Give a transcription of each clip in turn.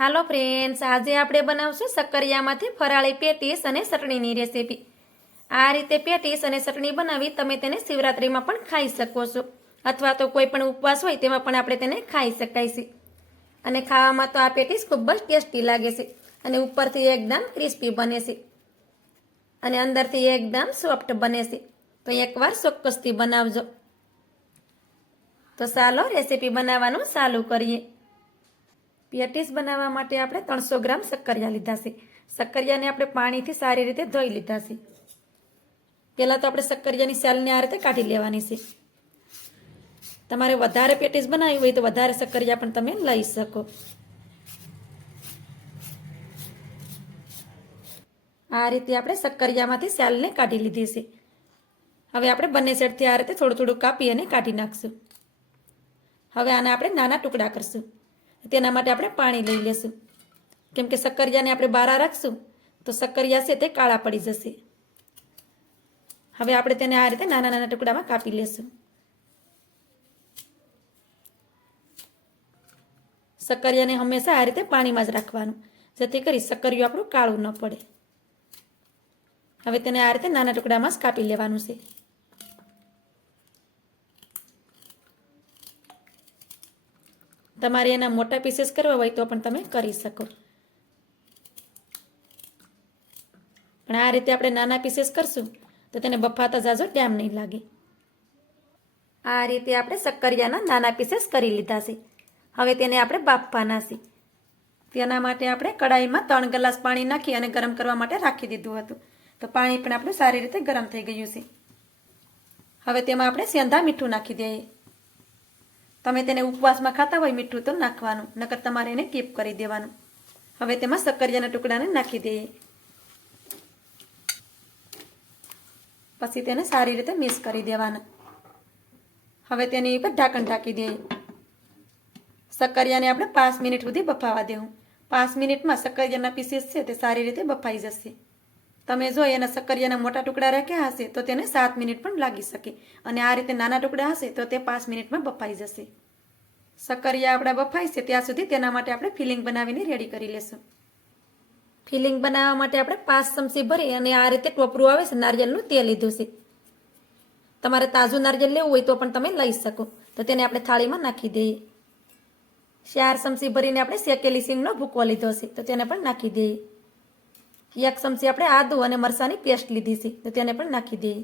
હાલો friends, આજે આપણે બનાવશું શક્કરિયામાંથી ફરાળી પેટીસ અને ચટણીની રેસીપી। આ રીતે પેટીસ અને ચટણી બનાવી તમે તેને શિવરાત્રીમાં પણ ખાઈ શકો છો, અથવા તો કોઈ પણ ઉપવાસ હોય તેમાં પણ આપણે તેને ખાઈ શકાય છે। અને ખાવામાં તો આ પેટીસ ખૂબ જ ટેસ્ટી લાગે છે અને ઉપરથી એકદમ ક્રિસ્પી બને છે અને અંદરથી એકદમ સોફ્ટ બને છે। તો એકવાર ચોક્કસથી બનાવજો। તો ચાલો રેસીપી બનાવવાનું ચાલુ કરીએ। પેટીસ બનાવવા માટે આપણે 300 ગ્રામ શક્કરિયા લીધા છે। શક્કરિયાને આપણે પાણીથી સારી રીતે ધોઈ લીધા છે। પહેલાં તો આપણે શક્કરિયાની છાલને આ રીતે કાઢી લેવાની છે। તમારે વધારે પેટીસ બનાવવી હોય તો વધારે શક્કરિયા પણ તમે લઈ શકો। આ રીતે આપણે શક્કરિયામાંથી છાલને કાઢી લીધી છે। હવે આપણે બંને સાઈડથી આ રીતે થોડું થોડું કાપી અને કાઢી નાખશું। હવે આને આપણે નાના ટુકડા કરશું। તેના માટે આપણે પાણી લઈ લેશું, કેમ કે શક્કરિયાને આપણે બહાર રાખશું તો શક્કરિયા છે તે કાળા પડી જશે। હવે આપણે તેને આ રીતે નાના નાના ટુકડામાં કાપી લેશું। શક્કરિયાને હંમેશા આ રીતે પાણીમાં જ રાખવાનું, જેથી કરી શક્કરિયું આપણું કાળું ન પડે। હવે તેને આ રીતે નાના ટુકડામાં જ કાપી લેવાનું છે। તમારે એના મોટા પીસીસ કરવા હોય તો પણ તમે કરી શકો, પણ આ રીતે આપણે નાના પીસીસ કરશું તો તેને બફાતા જાજો ટાઈમ નહીં લાગે। આ રીતે આપણે શક્કરિયાના નાના પીસીસ કરી લીધા છે। હવે તેને આપણે બાફવાના છે। તેના માટે આપણે કડાઈમાં 3 ગ્લાસ પાણી નાખી અને ગરમ કરવા માટે રાખી દીધું હતું। તો પાણી પણ આપણું સારી રીતે ગરમ થઈ ગયું છે। હવે તેમાં આપણે સેંધા મીઠું નાખી દઈએ। તમે તેને ઉપવાસમાં ખાતા હોય મીઠું તો નાખવાનું, નકર તમારે એને કીપ કરી દેવાનું। હવે તેમાં શક્કરિયાના ટુકડાને નાખી દઈએ, પછી તેને સારી રીતે મિક્સ કરી દેવાના। હવે તેની ઉપર ઢાંકણ ઢાંકી દઈએ। શક્કરિયાને આપણે 5 મિનિટ સુધી બફાવા દેવું। 5 મિનિટમાં શક્કરિયાના પીસીસ છે તે સારી રીતે બફાઈ જશે। તમે જો એના શક્કરિયાના મોટા ટુકડા રાખ્યા હશે તો તેને 7 મિનિટ પણ લાગી શકે, અને આ રીતે નાના ટુકડા હશે તો તે 5 મિનિટમાં બફાઈ જશે। શક્કરિયા આપણા બફાઈ છે ત્યાં સુધી તેના માટે આપણે ફિલિંગ બનાવીને રેડી કરી લેશું। ફિલિંગ બનાવવા માટે આપણે 5 ચમચી ભરી અને આ રીતે ટોપરું આવે છે નારિયેળનું તે લીધું છે। તમારે તાજું નારિયેળ લેવું હોય તો પણ તમે લઈ શકો। તો તેને આપણે થાળીમાં નાખી દઈએ। 4 ચમચી ભરીને આપણે શેકેલી સિંગનો ભૂકો લીધો છે તો તેને પણ નાખી દઈએ। 1 ચમચી આપણે આદુ અને મરચાંની પેસ્ટ લીધી છે તો તેને પણ નાખી દઈએ।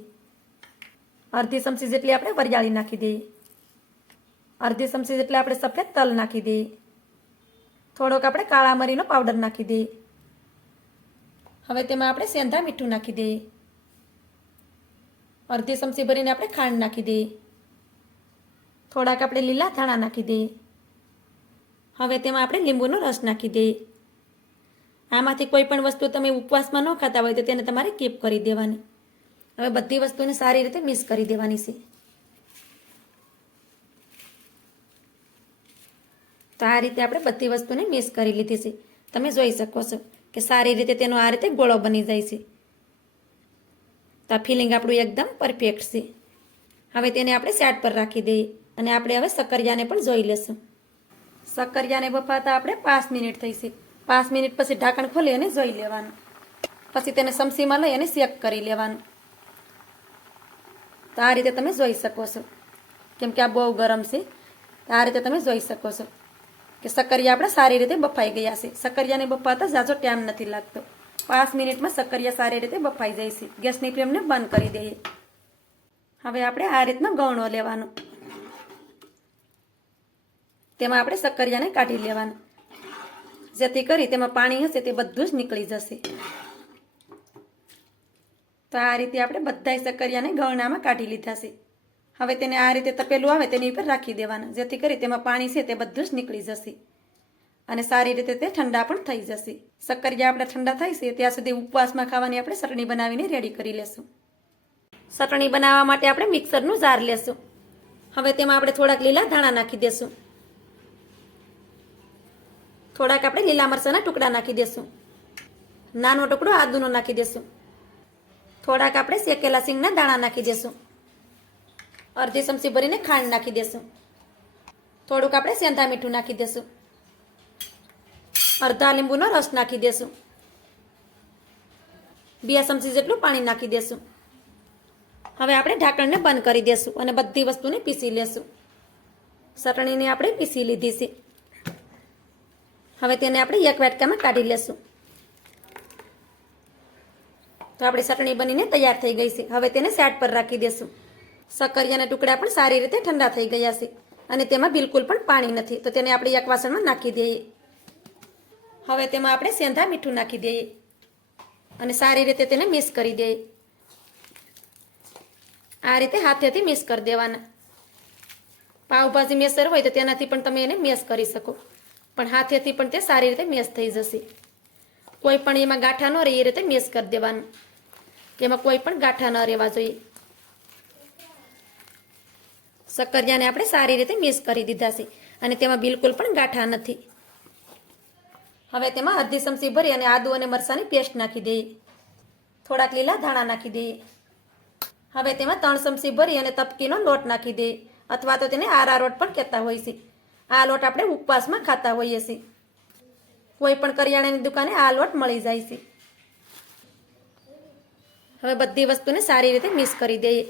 અડધી ચમચી જેટલી આપણે વરિયાળી નાખી દઈએ। અડધી ચમચી જેટલા આપણે સફેદ તલ નાખી દઈએ। થોડોક આપણે કાળા મરીનો પાવડર નાખી દઈએ। હવે તેમાં આપણે સેંધા મીઠું નાખી દઈએ। અડધી ચમચી ભરીને આપણે ખાંડ નાખી દઈએ। થોડાક આપણે લીલા ધાણા નાખી દઈએ। હવે તેમાં આપણે લીંબુનો રસ નાખી દઈએ। આમાંથી કોઈ પણ વસ્તુ તમે ઉપવાસમાં ન ખાતા હોય તો તેને તમારે કીપ કરી દેવાની। હવે બધી વસ્તુને સારી રીતે મિક્સ કરી દેવાની છે। તો આ રીતે આપણે બધી વસ્તુને મિક્સ કરી લીધી છે। તમે જોઈ શકો છો કે સારી રીતે તેનો આ રીતે ગોળો બની જાય છે। તો આ ફિલિંગ આપણું એકદમ પરફેક્ટ છે। હવે તેને આપણે સાઈડ પર રાખી દઈએ અને આપણે હવે શક્કરિયાને પણ જોઈ લેશું। શક્કરિયાને બફાતા આપણે 5 મિનિટ થઈ છે। 5 મિનિટ પછી ઢાંકણ ખોલી અને જોઈ લેવાનું, પછી તેને ચમચીમાં લઈ અને શેક કરી લેવાનું। તો આ રીતે તમે જોઈ શકો છો, કેમ કે આ બહુ ગરમ છે। આ રીતે તમે જોઈ શકો છો કે શક્કરિયા આપણે સારી રીતે બફાઈ ગયા છે। શક્કરિયાને બફાતા ઝાઝો ટાઈમ નથી લાગતો। 5 મિનિટમાં શક્કરિયા સારી રીતે બફાઈ જાય છે। ગેસની ફ્લેમને બંધ કરી દઈએ। હવે આપણે આ રીતનો ગવણો લેવાનો, તેમાં આપણે શક્કરિયાને કાઢી લેવાના, જેથી કરી તેમાં પાણી હશે તે બધું જ નીકળી જશે। તો આ રીતે આપણે બધાય શક્કરિયાને ગવણામાં કાઢી લીધા છે। હવે તેને આ રીતે તપેલું આવે તેની ઉપર રાખી દેવાના, જેથી કરી તેમાં પાણી છે તે બધું જ નીકળી જશે અને સારી રીતે તે ઠંડા પણ થઈ જશે। શક્કરિયા આપણે ઠંડા થાય છે ત્યાં સુધી ઉપવાસમાં ખાવાની આપણે ચટણી બનાવીને રેડી કરી લેશું। ચટણી બનાવવા માટે આપણે મિક્સરનું જાર લેશું। હવે તેમાં આપણે થોડાક લીલા ધાણા નાખી દેશું। થોડાક આપણે લીલા મરચાંના ટુકડા નાખી દેશું। નાનો ટુકડો આદુનો નાખી દેશું। થોડાક આપણે શેકેલા સિંગના દાણા નાખી દેશું। અડધી ચમચી ભરીને ખાંડ નાખી દેશું। થોડુંક આપણે સેંધા મીઠું નાખી દેશું। અડધા લીંબુનો રસ નાખી દેશું, 2 ચમચી જેટલું પાણી નાખી દેશું. હવે આપણે ઢાંકણને બંધ કરી દેશું અને બધી વસ્તુને પીસી લેશું. ચટણીને આપણે પીસી લીધી છે. હવે તેને આપણે એક વાટકામાં કાઢી લેશું. તો આપણી ચટણી બનીને તૈયાર થઈ ગઈ છે. હવે તેને સાઈડ પર રાખી દેશું. શક્કરિયાના ટુકડા પણ સારી રીતે ઠંડા થઈ ગયા છે અને તેમાં બિલકુલ પણ પાણી નથી. તો તેને આપણે એક વાસણમાં નાખી દઈએ. હવે તેમાં આપણે સેંધા મીઠું નાખી દઈએ અને સારી રીતે તેને મિક્સ કરી દઈએ. આ રીતે હાથેથી મિક્સ કરી દેવાના. પાવભાજી મેસર હોય તો તેનાથી પણ તમે એને મેશ કરી શકો, પણ હાથેથી પણ તે સારી રીતે મેશ થઈ જશે. કોઈ પણ એમાં ગાંઠા ન રહે એ રીતે મેશ કરી દેવાનું. એમાં કોઈ પણ ગાંઠા ન રહેવા જોઈએ. શક્કરિયાને આપણે સારી રીતે મિક્સ કરી દીધા છે અને તેમાં બિલકુલ પણ ગાંઠા નથી. હવે તેમાં અડધી ચમચી ભરી અને આદુ અને મરચાંની પેસ્ટ નાખી દઈએ. થોડાક લીલા ધાણા નાખી દઈએ. હવે તેમાં 3 ચમચી ભરી અને તપકીનો લોટ નાખી દઈએ, અથવા તો તેને આરારોટ પણ કહેતા હોય છે. આ લોટ આપણે ઉપવાસમાં ખાતા હોઈએ છીએ. કોઈ પણ કરિયાણાની દુકાને આ લોટ મળી જાય છે. હવે બધી વસ્તુને સારી રીતે મિક્સ કરી દઈએ.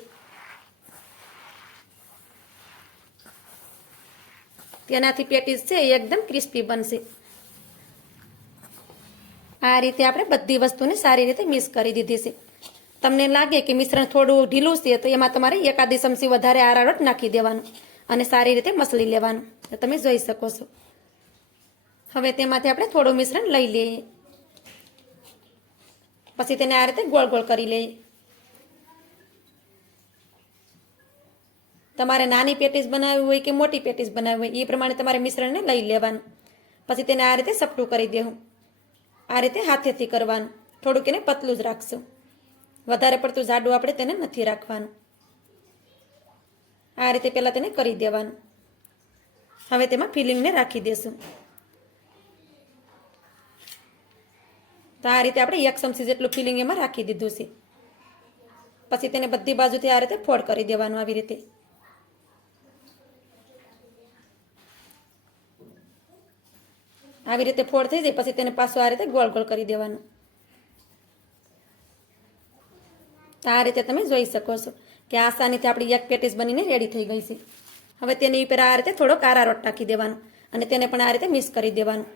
તેનાથી પેટીસ છે એ એકદમ ક્રિસ્પી બનશે. આ રીતે આપણે બધી વસ્તુને સારી રીતે મિક્સ કરી દીધી છે. તમને લાગે કે મિશ્રણ થોડું ઢીલું છે તો એમાં તમારે એકાદી ચમચી વધારે આરારોટ નાખી દેવાનું અને સારી રીતે મસળી લેવાનું. તો તમે જોઈ શકો છો. હવે તેમાંથી આપણે થોડું મિશ્રણ લઈ લઈએ. પછી તેને આ રીતે ગોળ ગોળ કરી લઈએ. તમારે નાની પેટીસ બનાવવી હોય કે મોટી પેટીસ બનાવવી હોય એ પ્રમાણે તમારે મિશ્રણને લઈ લેવાનું. પછી તેને આ રીતે સપટું કરી દેવું. આ રીતે હાથેથી કરવાનું. થોડુંક એને પતલું જ રાખશું. વધારે પડતું જાડું આપણે તેને નથી રાખવાનું. આ રીતે પહેલાં તેને કરી દેવાનું. હવે તેમાં ફિલિંગને રાખી દેશું. તો આ રીતે આપણે 1 ચમચી જેટલું ફિલિંગ એમાં રાખી દીધું છે. પછી તેને બધી બાજુથી આ રીતે ફોલ્ડ કરી દેવાનું. આવી રીતે ફોલ્ડ થઈ જાય પછી તેને પાછું આ રીતે ગોળ ગોળ કરી દેવાનું. તો આ રીતે તમે જોઈ શકો છો કે આસાનીથી આપણી એક પેટીસ બનીને રેડી થઈ ગઈ છે. હવે તેની ઉપર આ રીતે થોડોક આરારોટ નાખી દેવાનું અને તેને પણ આ રીતે મિક્સ કરી દેવાનું,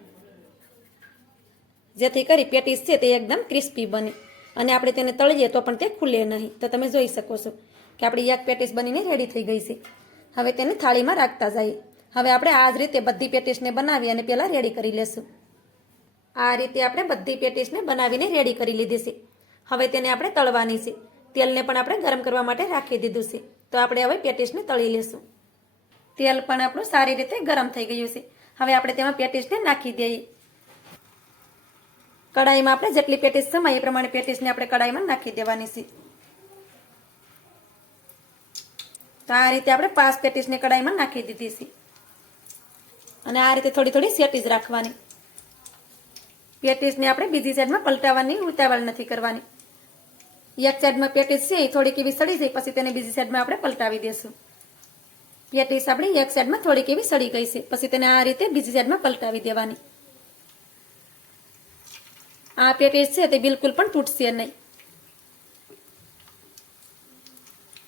જેથી કરી પેટીસ છે તે એકદમ ક્રિસ્પી બને અને આપણે તેને તળીએ તો પણ તે ખુલે નહીં. તો તમે જોઈ શકો છો કે આપણી એક પેટીસ બનીને રેડી થઈ ગઈ છે. હવે તેને થાળીમાં રાખતા જઈએ. હવે આપણે આ જ રીતે બધી પેટીસને બનાવી અને પહેલાં રેડી કરી લેશું. આ રીતે આપણે બધી પેટીસને બનાવીને રેડી કરી લીધી છે. હવે તેને આપણે તળવાની છે. તેલને પણ આપણે ગરમ કરવા માટે રાખી દીધું છે. તો આપણે હવે પેટીસને તળી લેશું. તેલ પણ આપણું સારી રીતે ગરમ થઈ ગયું છે. હવે આપણે તેમાં પેટીસને નાખી દઈએ. કડાઈમાં આપણે જેટલી પેટીસ સમાય એ પ્રમાણે પેટીસને આપણે કડાઈમાં નાખી દેવાની છે. તો આ રીતે આપણે 5 પેટીસને કડાઈમાં નાખી દીધી છે અને આ રીતે થોડી થોડી સેટી જ રાખવાની. પેટીસને આપણે બીજી સાઈડમાં પલટાવવાની ઉતાવળ નથી કરવાની. એક સાઈડમાં પેટીસ છે એ થોડીક એવી સડી જાય પછી તેને બીજી સાઈડમાં આપણે પલટાવી દેશું. પેટીસ આપણી એક સાઈડમાં થોડીક એવી સડી ગઈ છે પછી તેને આ રીતે બીજી સાઈડમાં પલટાવી દેવાની. આ પેટીસ છે તે બિલકુલ પણ તૂટશે નહીં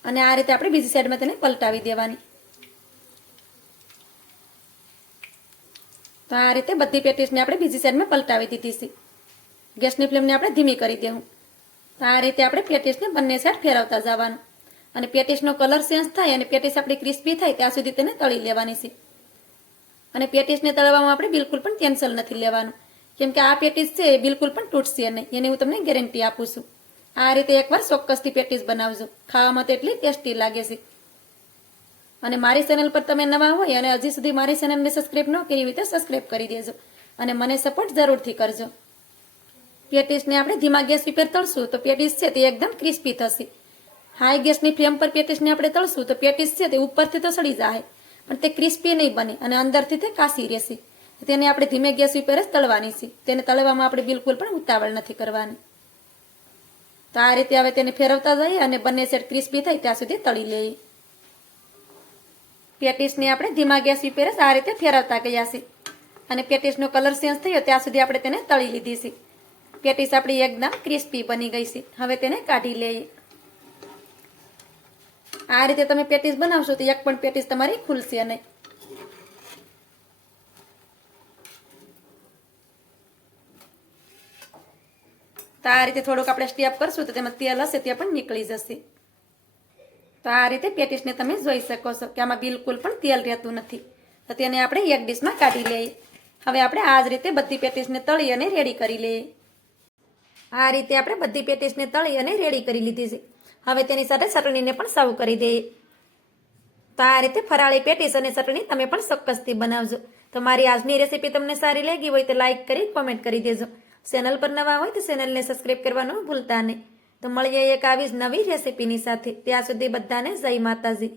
અને આ રીતે આપણે બીજી સાઈડમાં તેને પલટાવી દેવાની. તો આ રીતે બધી પેટીસને આપણે બીજી સાઈડમાં પલટાવી દીધી છે. ગેસની ફ્લેમને આપણે ધીમી કરી દેવું. તો આ રીતે આપણે પેટીસને બંને સાઈડ ફેરવતા જવાનું અને પેટીસનો કલર ચેન્જ થાય અને પેટીસ આપણી ક્રિસ્પી થાય ત્યાં સુધી તેને તળી લેવાની છે. અને પેટીસને તળવામાં આપણે બિલકુલ પણ ટેન્શન નથી લેવાનું, કેમ કે આ પેટીસ છે એ બિલકુલ પણ તૂટશે નહીં, એની હું તમને ગેરંટી આપું છું. આ રીતે એકવાર ચોક્કસથી પેટીસ બનાવજો. ખાવામાં તો એટલી ટેસ્ટી લાગે છે. અને મારી ચેનલ પર તમે નવા હોય અને હજી સુધી મારી ચેનલને સબસ્ક્રાઈબ ન કરી હોય તો સબસ્ક્રાઈબ કરી દેજો અને મને સપોર્ટ જરૂરથી કરજો. પેટીસને આપણે ધીમા ગેસ ઉપર તળશું તો પેટીસ છે તે એકદમ ક્રિસ્પી થશે. હાઈ ગેસની ફ્લેમ પર પેટીસને આપણે તળશું તો પેટીસ છે તે ઉપરથી તો સડી જાય પણ તે ક્રિસ્પી નહીં બને અને અંદરથી તે કાચી રહેશે. તેને આપણે ધીમે ગેસ ઉપર જ તળવાની છે. તેને તળવામાં આપણે બિલકુલ પણ ઉતાવળ નથી કરવાની. તો આ રીતે હવે તેને ફેરવતા જઈએ અને બંને સાઈડ ક્રિસ્પી થાય ત્યાં સુધી તળી લઈએ. પેટીસને આપણે ધીમા ગેસ ઉપર જ આ રીતે ફેરવતા ગયા છે અને પેટીસનો કલર ચેન્જ થયો ત્યાં સુધી આપણે તેને તળી લીધી છે. પેટીસ આપણી એકદમ ક્રિસ્પી બની ગઈ છે. હવે તેને કાઢી લઈએ. આ રીતે તમે પેટીસ બનાવશો તો એક પણ પેટીસ તમારી ખુલશે નહીં. તો આ રીતે થોડુંક આપણે સ્ટેપ કરશું તો તેમાં તેલ હશે તે પણ નીકળી જશે. તો આ રીતે પેટીસને તમે જોઈ શકો છો કે આમાં બિલકુલ પણ તેલ રહેતું નથી. તો તેને આપણે એક ડીશમાં કાઢી લઈએ. હવે આપણે આ જ રીતે બધી પેટીસને તળી અને રેડી કરી લઈએ. આ રીતે આપણે બધી પેટીસને તળી અને રેડી કરી લીધી છે. હવે તેની સાથે ચટણીને પણ સર્વ કરી દઈએ. તો આ રીતે ફરાળી પેટીસ અને ચટણી તમે પણ ચોક્કસથી બનાવજો. તો મારી આજની રેસીપી તમને સારી લાગી હોય તો લાઇક કરી કોમેન્ટ કરી દેજો. ચેનલ પર નવા હોય તો ચેનલને સબસ્ક્રાઈબ કરવાનું ભૂલતા નહીં. તો મળીએ એક આવી જ નવી રેસીપીની સાથે. ત્યાં સુધી બધાને જય માતાજી.